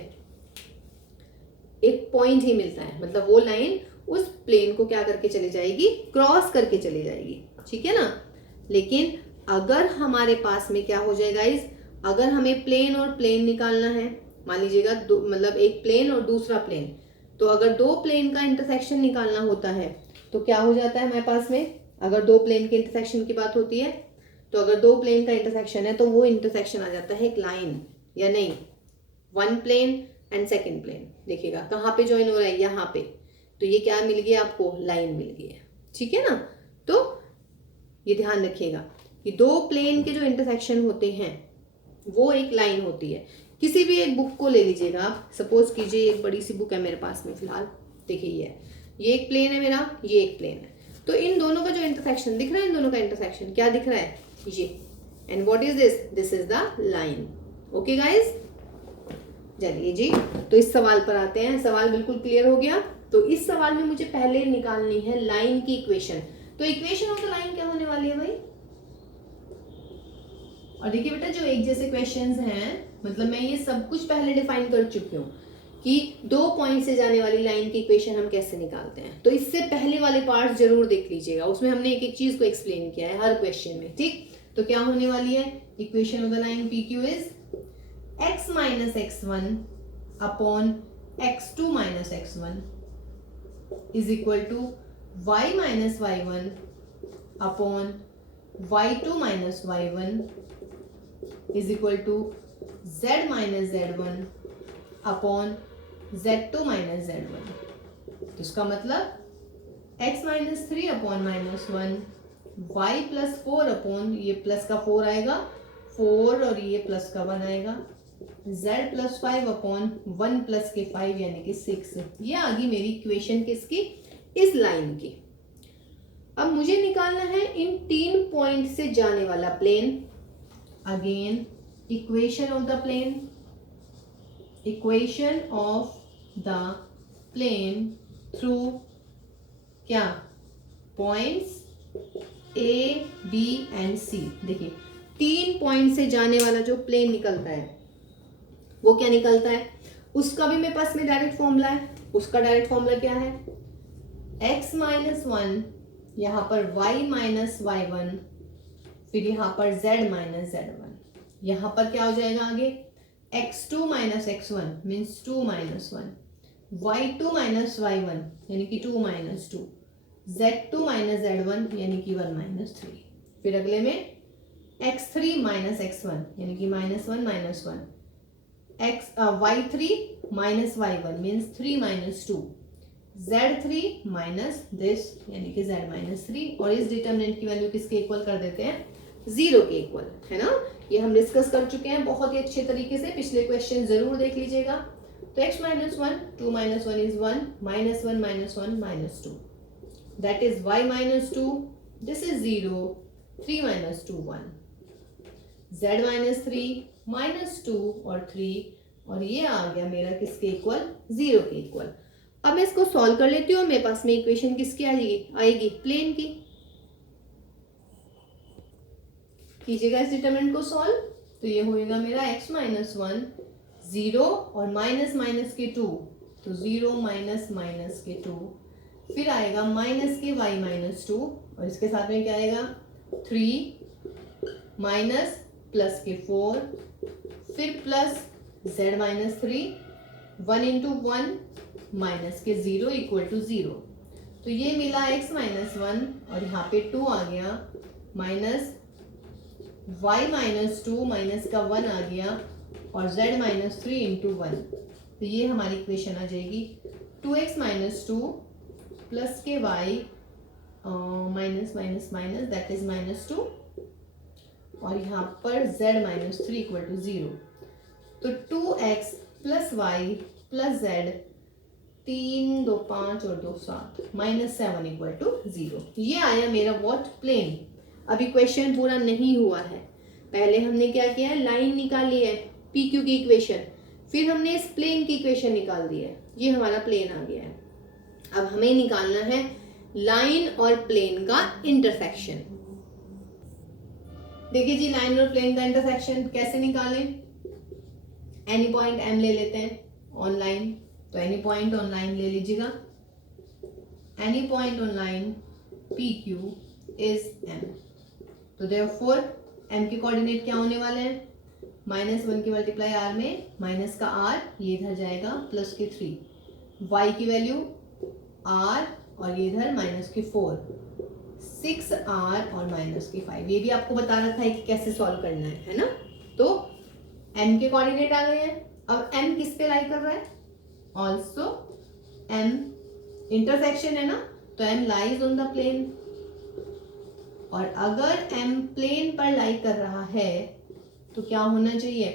एक पॉइंट ही मिलता है। मतलब वो लाइन उस प्लेन को क्या करके चली जाएगी, क्रॉस करके चली जाएगी, ठीक है ना। लेकिन अगर हमारे पास में क्या हो जाएगा गाइस, अगर हमें प्लेन और प्लेन निकालना है, मान लीजिएगा मतलब एक प्लेन और दूसरा प्लेन, तो अगर 2 प्लेन का इंटरसेक्शन निकालना होता है तो क्या हो जाता है हमारे पास में, अगर 2 प्लेन के इंटरसेक्शन की बात होती है, तो अगर 2 प्लेन का इंटरसेक्शन है तो वो इंटरसेक्शन आ जाता है एक लाइन, या नहीं 1 प्लेन एंड सेकेंड प्लेन। देखिएगा कहाँ पे ज्वाइन हो रहा है, यहाँ पे। तो ये क्या मिल गया आपको, लाइन मिल गई है, ठीक है ना। तो ये ध्यान रखिएगा कि 2 प्लेन के जो इंटरसेक्शन होते हैं वो एक लाइन होती है। किसी भी एक बुक को ले लीजिएगा आप, सपोज कीजिए एक बड़ी सी बुक है मेरे पास में फिलहाल, देखिए ये एक प्लेन है मेरा, ये एक प्लेन है। तो इन दोनों का जो इंटरसेक्शन दिख रहा है, इन दोनों का इंटरसेक्शन क्या दिख रहा है, ये। And what is this, this is the line. Okay guys, चलिए जी, तो इस सवाल पर आते हैं। सवाल बिल्कुल क्लियर हो गया। तो इस सवाल में मुझे पहले निकालनी है लाइन की इक्वेशन। तो इक्वेशन ऑफ द लाइन क्या होने वाली है भाई? और देखिए बेटा, जो एक जैसे क्वेश्चंस हैं, मतलब मैं ये सब कुछ पहले डिफाइन कर चुकी हूँ कि 2 पॉइंट से जाने वाली लाइन की इक्वेशन हम कैसे निकालते हैं। तो इससे पहले वाले पार्ट जरूर देख लीजिएगा, उसमें हमने एक एक चीज को एक्सप्लेन किया है हर क्वेश्चन में। ठीक, तो क्या होने वाली है? Equation of the line p q is x minus x1 upon x2 minus x1 is equal to y minus y1 upon y2 minus y1 is equal to z minus z1 upon z2 minus z1। तो इसका मतलब x minus 3 upon minus 1, y plus 4 upon, ये plus का 4 आएगा 4 और ये plus का 1 आएगा, z प्लस 5 अपॉन 1 प्लस के 5 यानी कि 6। ये आ गई मेरी इक्वेशन किसकी? इस लाइन की। अब मुझे निकालना है इन 3 पॉइंट से जाने वाला plane. Again equation of the plane, equation of the plane through क्या? Points A B and C. देखिए 3 पॉइंट से जाने वाला जो प्लेन निकलता है वो क्या निकलता है? उसका भी मेरे पास में डायरेक्ट फॉर्मूला है। उसका डायरेक्ट फॉर्मूला क्या है? x माइनस 1, यहाँ पर y माइनस y1, फिर यहाँ पर z माइनस z1। यहाँ पर क्या हो जाएगा आगे? x2 minus x1 means 2 minus 1, y2 minus y1 यानी कि 2 माइनस 2, z2 माइनस z1 यानी कि 1 माइनस 3। फिर अगले में x3 माइनस x1 यानी कि minus 1 minus 1, y3 minus y1 means 3 minus 2, z3 minus this यानी कि z माइनस 3। और इस डिटर्मिनेंट की वैल्यू किसके इक्वल कर देते हैं? 0 के इक्वल, है ना। ये हम डिस्कस कर चुके हैं बहुत ही अच्छे तरीके से, पिछले क्वेश्चन जरूर देख लीजिएगा। तो x minus 1, 2 minus 1 is 1, minus 1 minus 1 minus 2, that is y minus 2, this is 0, 3 minus 2 1, z minus 3 minus 2 और 3, और ये आ गया मेरा किसके इक्वल? 0 के इक्वल। अब मैं इसको सॉल्व कर लेती हूँ। मेरे पास में इक्वेशन किसकी आएगी? प्लेन की। कीजिएगा इस डिटरमिनेंट को सॉल्व। तो ये होएगा मेरा x माइनस 1 0 और माइनस माइनस के 2, तो 0 माइनस माइनस के 2, फिर आएगा माइनस के y माइनस 2, और इसके साथ में क्या आएगा? 3 माइनस प्लस के 4, फिर plus z minus 3, 1 into 1 minus के 0 इक्वल टू 0। तो ये मिला x माइनस 1 और यहाँ पे 2 आ गया, माइनस y माइनस 2 माइनस का 1 आ गया, और z माइनस 3 इंटू 1। तो ये हमारी इक्वेशन आ जाएगी 2x माइनस 2 प्लस के y minus minus minus that is minus 2, और यहाँ पर z माइनस 3 इक्वल टू 0। तो 2x plus y plus z, 3 2 5 और 2 7, माइनस 7 इक्वल टू 0। ये आया मेरा व्हाट? प्लेन। अभी क्वेश्चन पूरा नहीं हुआ है। पहले हमने क्या किया है? लाइन निकाली है, पी क्यू की इक्वेशन, फिर हमने इस प्लेन की इक्वेशन निकाल दी है। ये हमारा प्लेन आ गया है। अब हमें निकालना है लाइन और प्लेन का इंटरसेक्शन। देखिए जी, लाइन और प्लेन का इंटरसेक्शन कैसे निकालें? एनी पॉइंट m ले लेते हैं ऑन लाइन। तो एनी पॉइंट ऑन लाइन ले लीजिएगा। Any point on line p q is m। तो देयरफॉर m के कोऑर्डिनेट क्या होने वाले हैं? माइनस 1 की मल्टीप्लाई r में माइनस का r, ये इधर जाएगा प्लस के 3, y की वैल्यू r और ये इधर माइनस के 4, 6r और माइनस के 5। ये भी आपको बता रखा है कि कैसे सॉल्व करना है ना। तो m के कोऑर्डिनेट आ गए हैं। अब m किस पे लाई कर रहा है? ऑल्सो m इंटरसेक्शन है ना, तो m lies on the plane. और अगर m प्लेन पर लाई कर रहा है तो क्या होना चाहिए?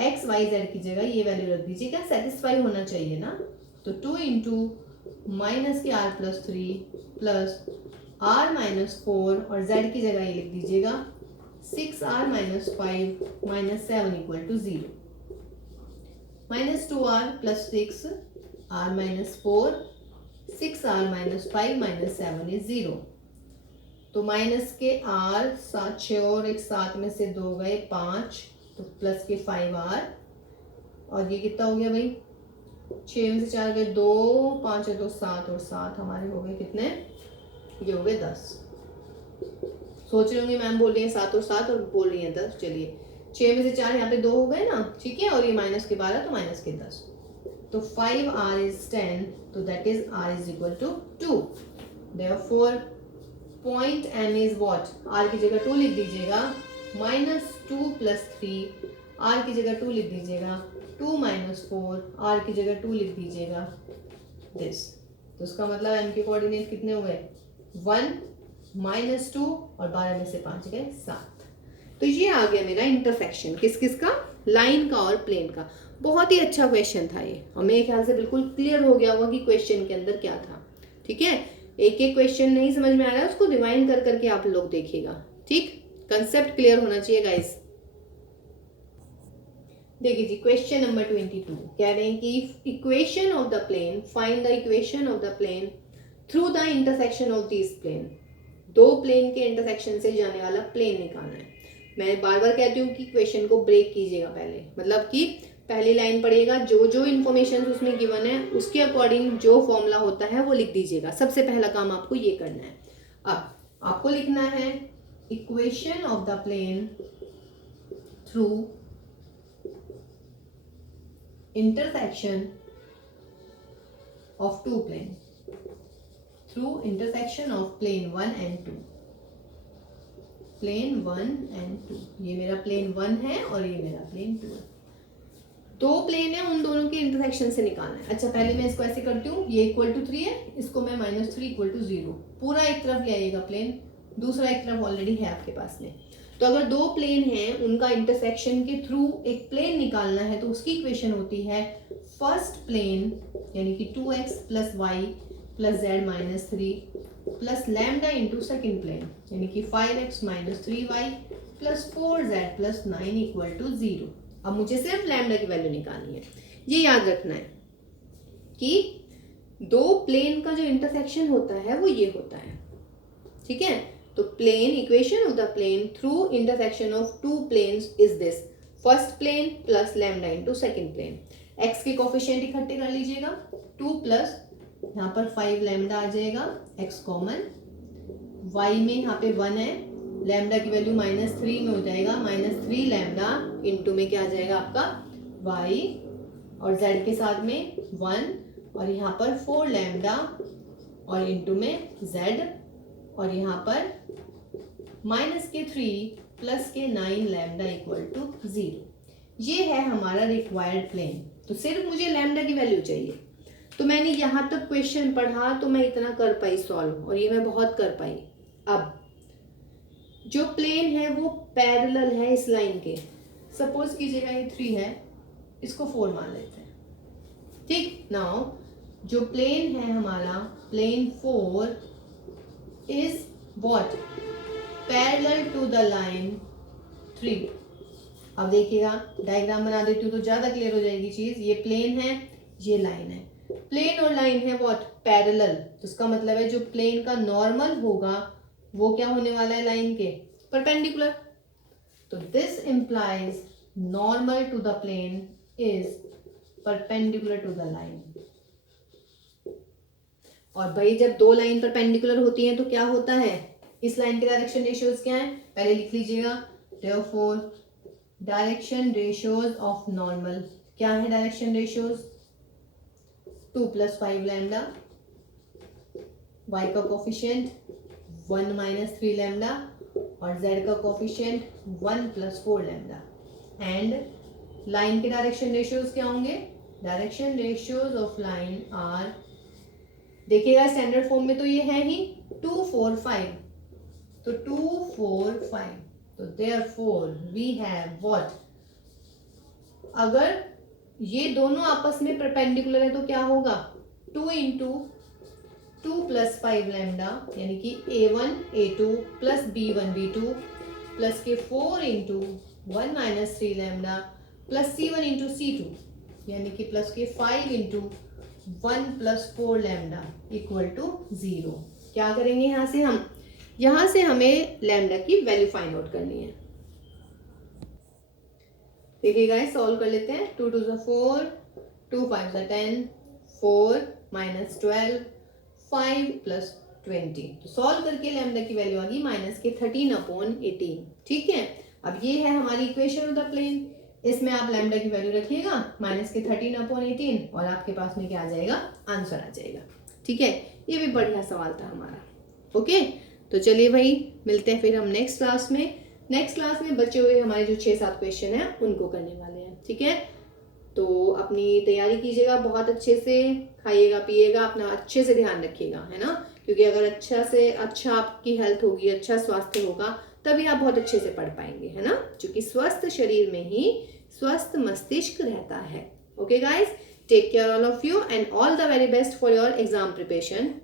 x y z की जगह ये वैल्यू रख दीजिएगा, सेटिस्फाई होना चाहिए ना। तो 2 इंटू माइनस के r plus 3 plus r minus 4 और z की जगह ये लिख दीजिएगा 6r minus 5 minus 7 equal to 0। -2r + 6 r -4 6r -5 -7 is 0। तो माइनस के r 7 6 और एक 7 में से 2 गए 5, तो प्लस के 5r और ये कितना हो गया भाई 6 में से 4 गए 2 5 है तो 7 और 7 हमारे हो गए कितने, ये हो गए 10। सोच रहे होंगे मैम बोल रही है 7 और 7 और बोल रही है 10। चलिए 6 में से 4 यहाँ पे 2 हो गए ना, ठीक है, और ये माइनस के 12 तो माइनस के 10, तो 5r is 10, तो that is r is equal to 2। Therefore point m is what, r की जगह 2 लिख दीजिएगा, -2 + 3 r की जगह 2 लिख दीजिएगा, 2 - 4 r की जगह 2 लिख दीजिएगा दिस। तो उसका मतलब m के कोऑर्डिनेट कितने हो गए 1 -2 और 12 में से 5 गए 7। तो ये आ गया मेरा इंटरसेक्शन किस किस का, लाइन का और प्लेन का। बहुत ही अच्छा क्वेश्चन था ये, और मेरे ख्याल से बिल्कुल क्लियर हो गया होगा कि क्वेश्चन के अंदर क्या था। ठीक है, एक एक क्वेश्चन नहीं समझ में आ रहा है उसको रिवाइंड कर करके आप लोग देखिएगा। ठीक, कंसेप्ट क्लियर होना चाहिए गाइस। देखिए जी क्वेश्चन नंबर 22 कह रहे हैं कि equation of the plane, find the equation of the plane through the intersection of this plane. दो प्लेन के इंटरसेक्शन से जाने वाला प्लेन निकालना है। मैं बार बार कहती हूँ कि क्वेश्चन को ब्रेक कीजिएगा पहले, मतलब कि पहली लाइन पढ़िएगा, जो जो इन्फॉर्मेशन उसमें गिवन है उसके अकॉर्डिंग जो फॉर्मूला होता है वो लिख दीजिएगा। सबसे पहला काम आपको ये करना है। अब आपको लिखना है equation of the plane through intersection of two plane, through intersection of plane 1 and 2, plane 1 and 2। ये मेरा प्लेन 1 है और ये मेरा प्लेन 2 है। दो प्लेन है, उन दोनों के इंटरसेक्शन से निकालना है। अच्छा पहले मैं इसको ऐसे करती हूँ, ये =3 है, इसको मैं -3 = 0। पूरा एक तरफ ले आइएगा प्लेन, दूसरा एक तरफ ऑलरेडी है आपके पास में। तो अगर दो प्लेन हैं उनका इंटरसेक्शन के थ्रू एक प्लेन निकालना है तो उसकी इक्वेशन होती है फर्स्ट प्लेन यानी कि 2x + y + z - 3 plus lambda into second plane यानी कि 5x - 3y + 4z + 9 = 0। अब मुझे सिर्फ लैम्डा की वैल्यू निकालनी है। ये याद रखना है कि दो प्लेन का जो इंटरसेक्शन होता है वो ये होता है। ठीक है, तो plane, equation of the plane through intersection of two planes is this, first plane plus lambda into second plane. X के कोफिशिएंट इकट्ठे कर लीजिएगा, 2 प्लस यहाँ पर 5 लैम्डा आ जाएगा, एक्स कॉमन, वाई में यहाँ पे 1 है, लैम्डा की वैल्यू -3 में हो जाएगा, -3 लैम्डा इंटू में क्या आ जाएगा आपका y, और z के साथ में 1 और यहाँ पर 4 लैम्डा और इंटू में z, और यहाँ पर -3 प्लस के 9 लैम्डा = 0। ये है हमारा रिक्वायर्ड प्लेन। तो सिर्फ मुझे लैम्डा की वैल्यू चाहिए। तो मैंने यहाँ तक क्वेश्चन पढ़ा तो मैं इतना कर पाई सॉल्व, और ये मैं बहुत कर पाई। अब जो प्लेन है वो पैरेलल है इस लाइन के। सपोज कीजिएगा ये 3 है, इसको 4 मान लेते हैं। ठीक, नाउ जो प्लेन है हमारा plane 4 is what, parallel to the line 3। अब देखिएगा डायग्राम बना देती हूँ तो ज्यादा क्लियर हो जाएगी चीज। ये प्लेन है, ये लाइन है, प्लेन और लाइन है व्हाट, पैरेलल। तो इसका मतलब है जो प्लेन का नॉर्मल होगा वो क्या होने वाला है, लाइन के परपेंडिकुलर। तो this implies normal to the plane is perpendicular to the line. और भाई जब दो लाइन परपेंडिकुलर होती हैं तो क्या होता है, इस लाइन के डायरेक्शन रेशियोज क्या है पहले लिख लीजिएगा। therefore direction ratios of normal क्या है, डायरेक्शन रेशियोज 2 + 5 लैम्डा, y का कोफिशिएंट 1 - 3 लैम्डा और z का कोफिशिएंट 1 + 4 लैम्डा। एंड लाइन के डायरेक्शन रेशियोज क्या होंगे, direction ratios of line are, देखिएगा स्टैंडर्ड फॉर्म में तो ये है ही 2 4 5, तो 2 4 5। तो therefore we have what, अगर ये दोनों आपस में परपेंडिकुलर है तो क्या होगा, 2 × 2 + 5 लैम्डा यानी कि a1 a2 + b1 b2 plus के 4 × 1 - 3 लैम्डा प्लस c1 × c2। यानी कि प्लस के 5 into 1 plus 4 lambda equal to 0। क्या करेंगे यहाँ से हमें लैम्डा की वैल्यू फाइंड आउट करनी है। देखिए गाइस, सॉल्व कर लेते हैं। 2 2 4, 2 5 10, 4 माइनस 12, 5 प्लस 20। तो सॉल्व करके लैम्डा की वैल्यू आ गई माइनस के 13/18। ठीक है, अब ये है हमारी इक्वेशन ऑफ द प्लेन। इसमें आप लैम्डा की वैल्यू रखिएगा माइनस के 13/18 और आपके पास में क्या आ जाएगा, आंसर आ जाएगा। ठीक है, ये भी बढ़िया सवाल था हमारा। ओके, तो चलिए भाई, मिलते हैं फिर हम नेक्स्ट क्लास में। नेक्स्ट क्लास में बचे हुए हमारे जो 6-7 क्वेश्चन हैं उनको करने वाले हैं। ठीक है, तो अपनी तैयारी कीजिएगा बहुत अच्छे से, खाइएगा पिएगा, अपना अच्छे से ध्यान रखिएगा, है ना, क्योंकि अगर अच्छा आपकी हेल्थ होगी, अच्छा स्वास्थ्य होगा, तभी आप बहुत अच्छे से पढ़ पाएंगे, है ना, क्योंकि स्वस्थ शरीर में ही स्वस्थ मस्तिष्क रहता है। Okay guys, take care all of you and all the very best for your exam preparation.